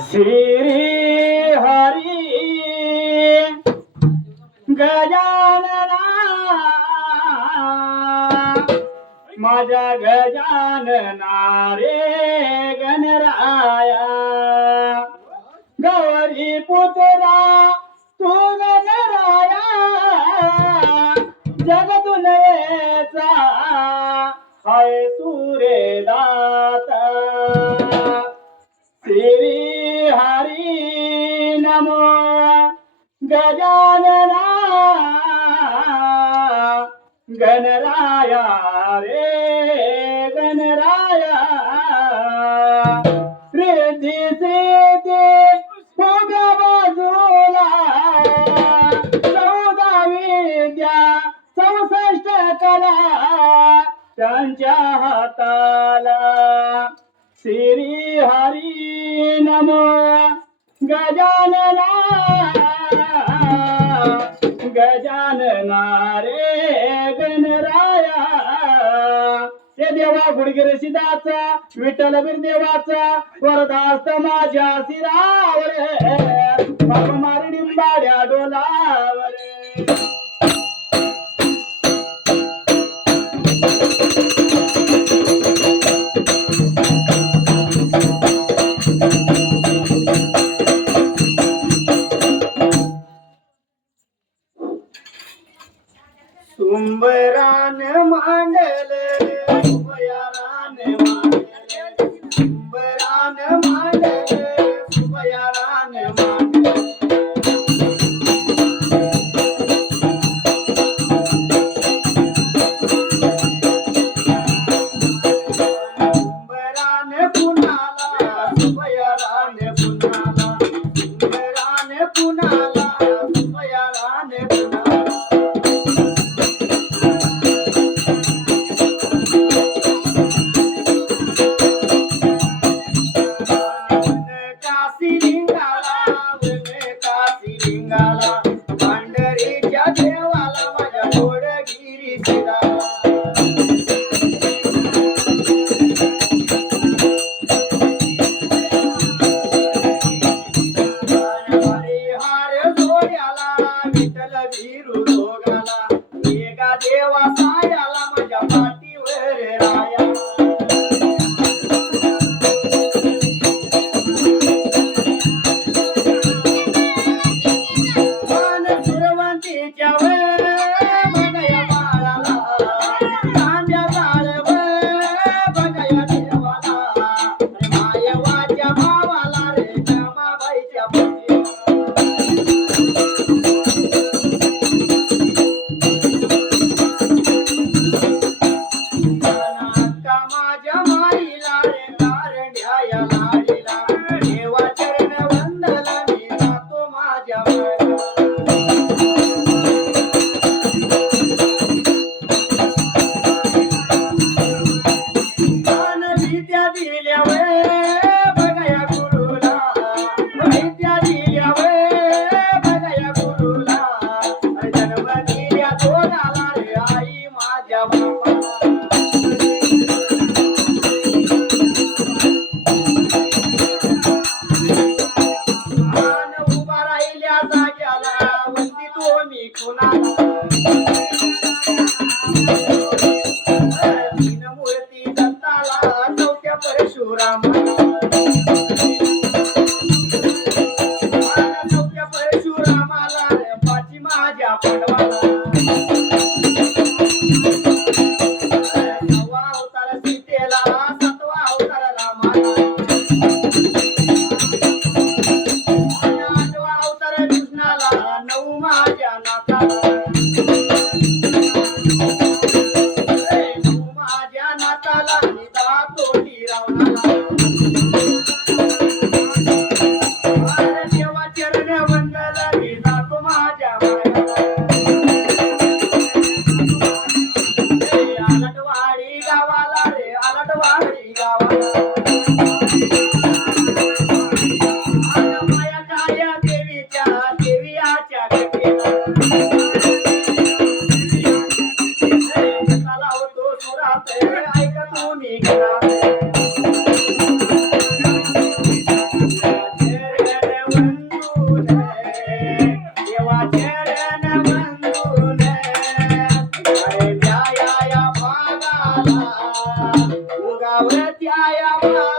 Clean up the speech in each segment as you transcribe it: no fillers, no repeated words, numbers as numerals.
श्री हरी गजानना माझ्या गजानना रे गणराया गौरी पुत्रा तू गणराया जगदुलयेचा हाय तू रे दाता श्री हरी नमो गजानना गणराया रे गणराया रिद्धी सिद्धी उभ्या बाजूला 14 विद्या 64 कला त्यांच्या हाताला श्री हरी नमो गजानना गजानना रे गणराया ते देवा गुडगिरे सिद्धाचा विठ्ठल बिरदेवाचा वरदास्त माझ्या शिरावर बाबा मारी डिंबाड्या डोलावर सुंबरान मांडल सुबयारान मांडल सुंबरान मांडल सुबयारान मांडल सुंबरान पुनाला सुबयारान पुनाला सुंबरान पुनाला सुबयारान पुनाला पांढरीच्या देवाला माझ्या गोडगिरी हरिहार जोड्याला विठ्ठल भिरू दोघाला एका देवा सायाला माझ्या पाठीवर राया मूर्ती दत्ताला चौथ्या परशुराम चौथ्या परशुरामाला पाची माझ्या पांडवाला नववा अवतार सीतेला 7वा अवतार रामाला 8वा अवतार कृष्णाला 9 माझ्या नाथाला देवा चरण वंदला जातो माझ्या आलटवाडी गावाला रे आलटवाडी गावाला माया काया देवीच्या देवियाच्या कला होतो सुरात ऐका तुम्ही त्या या बाजूला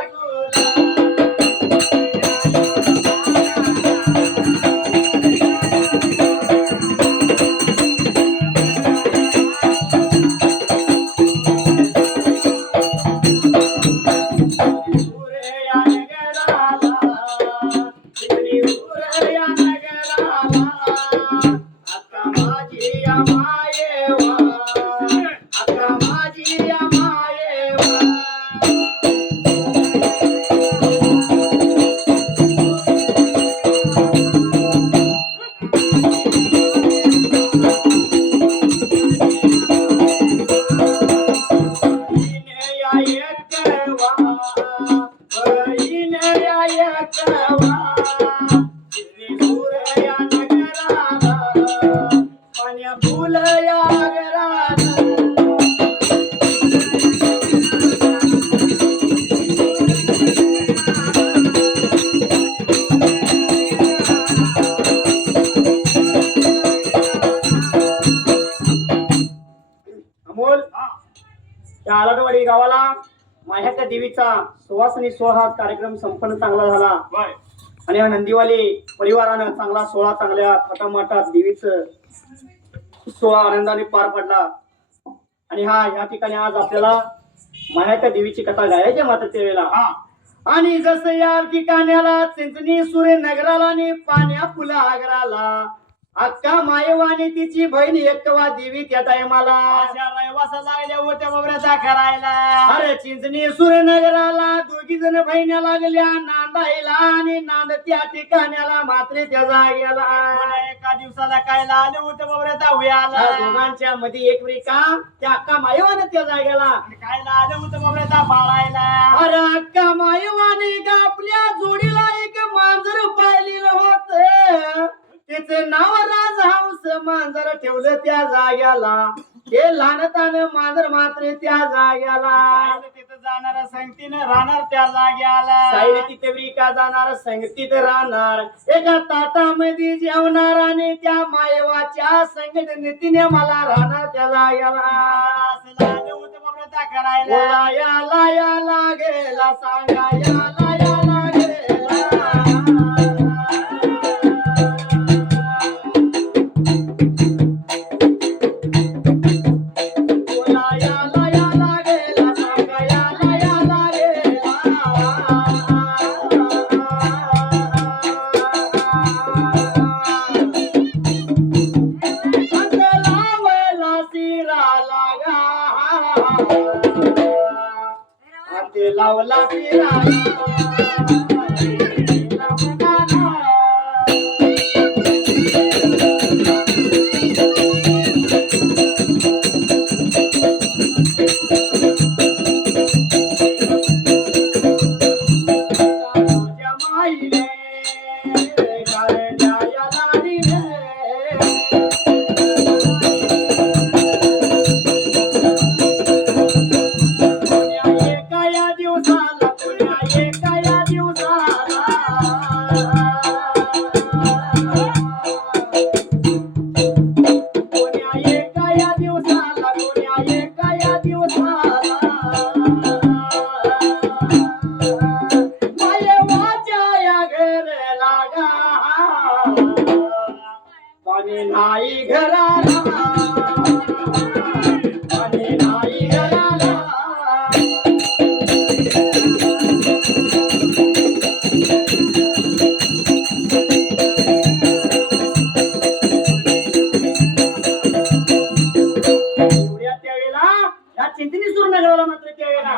त्या आलाटवाडी गावाला माह्याच्या देवीचा सुवासनी सोहळा हा कार्यक्रम संपन्न चांगला झाला आणि या नंदीवाली परिवारानं चांगला सोहळा चांगल्या थाटामाटात देवीचं सोहळा आनंदाने पार पडला आणि ह्या ठिकाणी आज आपल्याला माह्याच्या देवीची कथा गायची मात्र त्यावेळेला आणि जसं या ठिकाण्याला चिंचणी सूर्य नगराला आणि पाण्या फुला आगराला अक्का मायवाने तिची बहीण एकवा देवी त्या टायमाला रहिवासा लागल्या होत्या बाबऱ्याचा करायला. अरे चिंचणी सूर्यनगराला दोघी जण बहिण्या लागल्या नांदायला आणि नांद त्या ठिकाण्याला मात्र त्या जाग्याला एका दिवसाला काय आले होते बाबऱ्याचा व्याला दोघांच्या मध्ये एक का त्या अक्का मायवाने त्या जाग्याला काय आले होते बाबऱ्याचा बाळायला. अरे अक्का मायवाने का आपल्या जोडीला एक मांजर पाहिलेलं होत त्याचे नाव राजहंस मांजर ठेवलं त्या जाग्याला ते लहानतान मांजर मात्र त्या जाग्याला तिथं जाणार संगतीनं राहणार त्या जाग्याला साईड तिथे का जाणार संगतीत राहणार एका ताटामध्ये जेवणार आणि त्या मायवाच्या संगत नीतीने मला राहणार त्या जाग्याला आले होते बाबऱ्याचा करायला. याला याला गेला सांगा याला याला गेला लावला नाही घराला आणि नाही घराला त्यावेळेला या चिंतनी सूर्यनगराला मात्र त्यावेळेला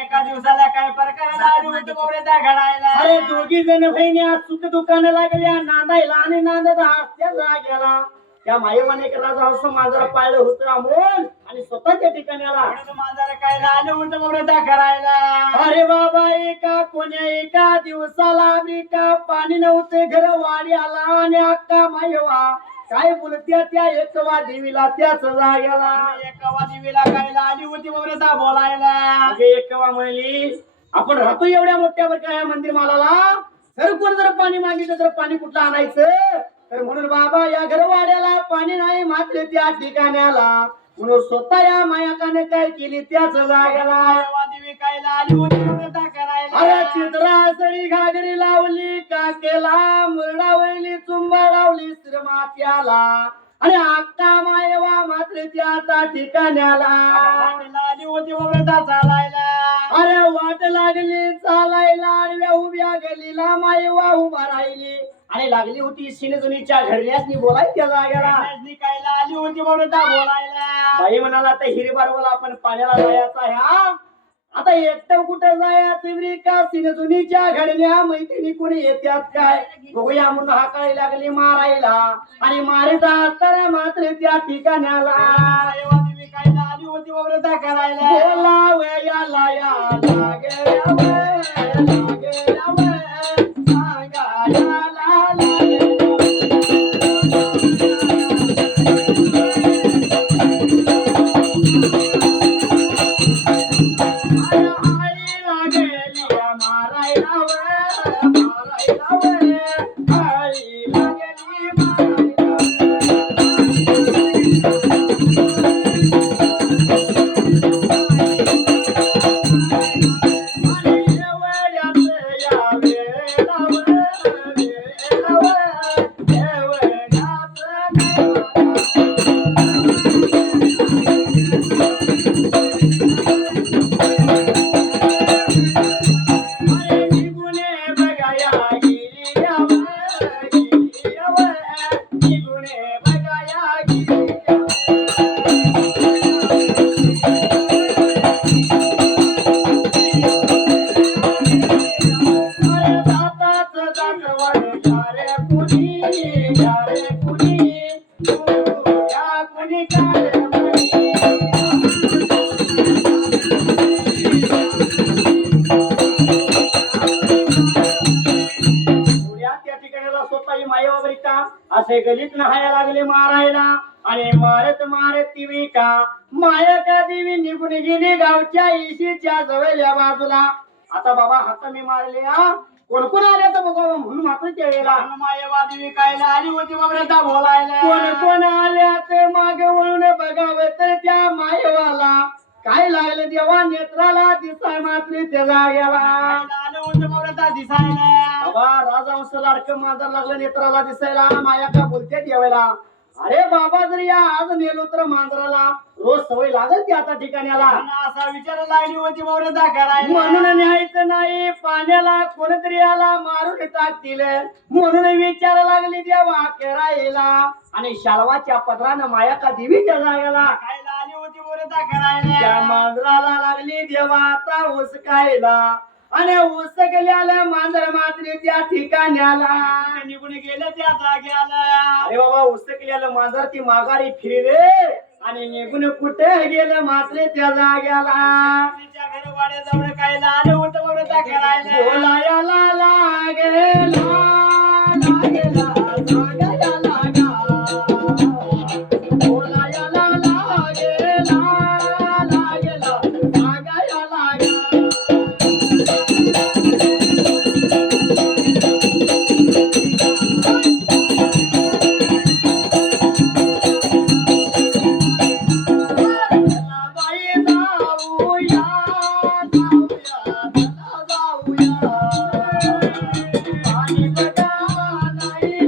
एका दिवसाला काय प्रकार आले होते बाबऱ्याचा घडायला. अरे दोघी जण बहिण्या सुख दुकानं लागल्या नांदायला आणि नांदत हास्या जाग्याला त्या मायवाने राजा मांजर पाळलं होतं अमोल आणि स्वतःच्या ठिकाणाला माझा काय आले होते बाबऱ्याचा करायला. अरे बाबा एका दिवसाला का पाणी नव्हते घर वाडी आला आणि अक्का मायवा काय बोलत्या त्या एकवा देवीला त्याच जाग्याला एकवा देवीला काय आली होती बाबऱ्याचा बोलायला. एकवा म्हणली आपण राहतो एवढ्या मोठ्या बरं या मंदिर मालाला तर कोण जर पाणी मागितलं तर पाणी कुठलं आणायचं तर म्हणून बाबा या घरवाड्याला पाणी नाही मात्र त्या ठिकाण्याला म्हणून स्वतः या मायाकाने काय केली त्याच जागेला मायावादी विकायला आली होती व्रता अरे करायला चित्रासरी घागरी लावली का केला मुरडावली चुंबा लावली श्रीमात्याला आणि अक्का मायवा मात्र त्याचा ठिकाण्याला वाटेला आली होती व्रता चालायला अरे वाट लागली चालायला आडव्या उभ्या गलीला मायवा उभा राहिली आणि लागली होती शिनजुनीच्या घरण्यासनी बोलायच्या जागेला निकायला आली होती व्रता बोलायला बाई म्हणाला आता हिरीबारवला आपण पाण्याला जायचा ह्या आता एकटं कुठं जायचं बरी का सिनजुनीच्या घडण्या मैत्रिणी कोणी येत्यात काय बघूया म्हणून हाकाळी लागली मारायला आणि मारित असताना मात्र त्या ठिकाण्याला मायावादी विकायला आली होती व्रता करायला बोलावयाला या लागेल्या वे, लागेल्या वे, सांगायला लागेल्या. असे गलीत नहायला लागले मारायला आणि मारत मारत ती विका माया देवी निघून गेली गावच्या इशीच्या जवळच्या बाजूला आता बाबा हाता मी मारले हा कोण कोण आले तर बघा म्हणून मात्र त्यावेळेला मायावादी विकायला आली होती व्रता बोलायला कोण कोण आल्या ते मागे वळून बघावे तर त्या मायवाला काय लागलं देवा नेत्राला दिसाय मात्र त्याला गेला आलं होतं व्रता दिसायला बाबा राजहंस लाडकं मांजर लागलं नेत्राला दिसायला माया का बोलते देवायला अरे बाबा जर या आज नेलो तर मांजराला रोज सवय लागल ती आता ठिकाण्याला असा विचार लागली होती व्रता करायला म्हणून न्यायचं नाही पाण्याला कोणतरी याला मारून टाकतील म्हणून विचार लागली देवा करायला आणि शाळवाच्या पदरानं माया का देवीच्या जागेला खायला आली होती व्रता करायला त्या मांजराला लागली देवा आता उसकायला आणि उसकल्याला मांजर मात्र त्या ठिकाण्याला निघून गेलं त्या जाग्याला अरे बाबा उसकल्याला मांजर ती माघारी फिरले आणि निघून कुठे गेलं मात्र त्या जाग्याला तिच्या घर वाड्याजवळ खायला आलं होतं व्रता करायला बोलायला लागेला लागेला जागायला लागा बोलायला लागेला लागेला जागायला लागा बाई जाऊया जाऊया पाणी बघा नाही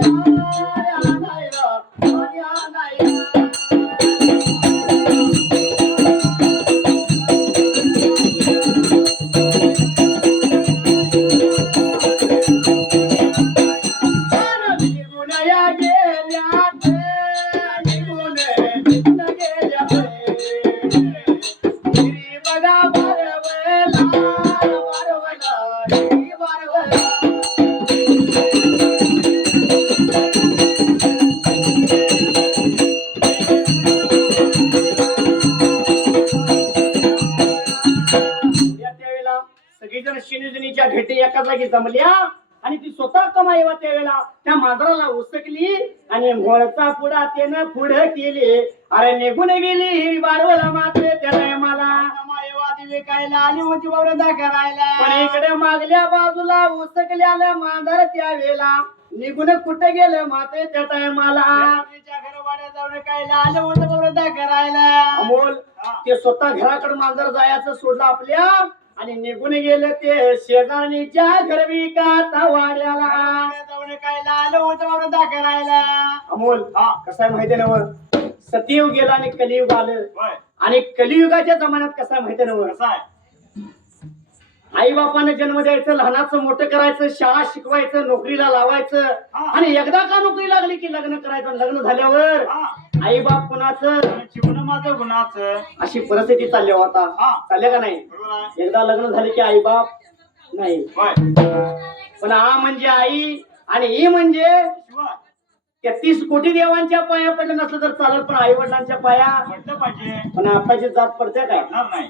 निघून या गेल्या निघून गेल्या बघा बारवला बारवला बारवला त्यावेळेला सगळीजण शिनीजुनीच्या भेटी एका जागी जमल्या आणि ती स्वतः कमाईवा त्यावेळेला त्या मांजराला उसकली आणि मोळचा पुढा त्यानं पुढे केली अरे निघून गेली ही बारवला मात्र त्याला मला मायावादी विकायला आली होती बाबऱ्याचा करायला. पण इकडे मागल्या बाजूला उसकल्याला मांजर त्या वेळेला निघून कुठे गेलं माते त्या टायमाला. शेजारीच्या घरवाड्या जाऊन विकायला आले होते बाबऱ्याचा करायला. अमोल ते स्वतः घराकडे मांजर जायचं सोडलं आपल्या आणि निघून गेले ते शेजारणीच्या घर विकाता वाड्याला. जाऊन विकायला आले होते बाबऱ्याचा करायला. अमोल कसं आहे माहितीये ना, सतयुग गेला आणि कलियुग आलं. आणि कलियुगाच्या जमान्यात कसं आहे माहितीये ना, कसं आहे आई बापाने जन्म द्यायचं, लहानाचं मोठं करायचं, शाळा शिकवायचं, नोकरीला लावायचं आणि एकदा का नोकरी लागली की लग्न करायचं. लग्न झाल्यावर आई बाप कुणाचं जीवन माझं गुणाचं अशी परिस्थिती चालली होता. चालल्या का नाही? एकदा लग्न झाले की आई बाप नाही. पण आ म्हणजे आई आणि ई म्हणजे त्या 30 कोटी देवांच्या पाया पडलं नसलं तर चालत, पण आई वडिलांच्या पाया पडलं पाहिजे. पण आताची जात पडते काय? नाही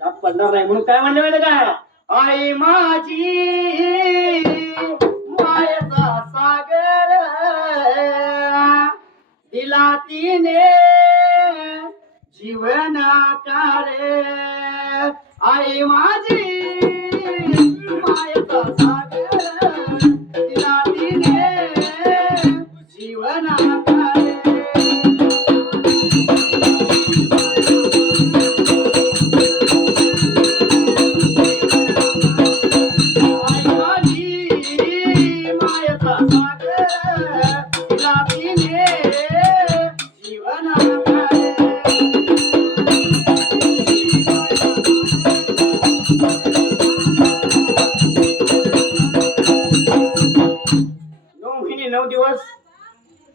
जात पडणार नाही. म्हणून काय म्हणले माहिती काय? आई माझी मायेचा सागर दिला तिने जीवनाकार. आई माझी मायेचा सागर दिला तिने जीवनाकार.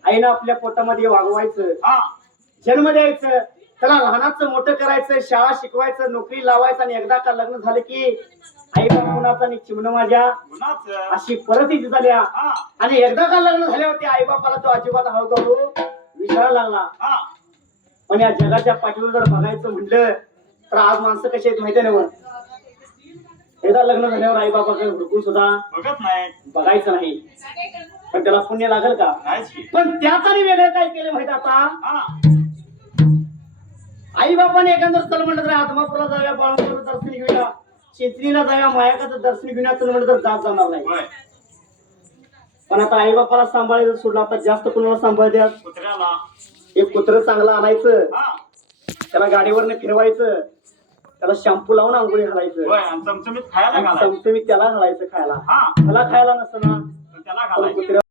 आईनं आपल्या पोटामध्ये वागवायचं, जन्म द्यायचं, त्याला लहानाचं मोठं करायचं, शाळा शिकवायचं, नोकरी लावायचं आणि एकदा का लग्न झालं की आई बापाचा आणि चिमण माझ्या अशी परिस्थिती झाल्या. आणि एकदा का लग्न झाल्यावरती आई बापाला तो अजिबात हळूहळू विसरायला लागला. पण या जगाच्या पाठीवर जर बघायचं म्हटलं तर आज माणसं कशी आहेत माहिती आहे ना, एकदा लग्न झाल्यावर आई बापाकडे हुडकून सुद्धा बघायचं नाही. पण त्याला पुण्य लागेल का? पण त्यात आणि वेगळं काय केलं माहिती आता, आई बापाने एखादं चल म्हणलं तर आत्मापूरला जाऊया, बाळूमामाचं दर्शन घेऊया, चिंचणीला जाऊया, मायाकाचं दर्शन घेऊया चल म्हणलं तर जात जाणार नाही. पण आता आई बापाला सांभाळायचं सोडलं, आता जास्त कुणाला सांभाळतात? एक कुत्र चांगलं आणायचं, त्याला गाडीवरनं फिरवायचं, त्याला शॅम्पू लावून आंघोळी घालायचं, चमचमीत खायला चमचमीत त्याला घालायचं खायला. त्याला खायला नसतं ना, त्याला घालायचं.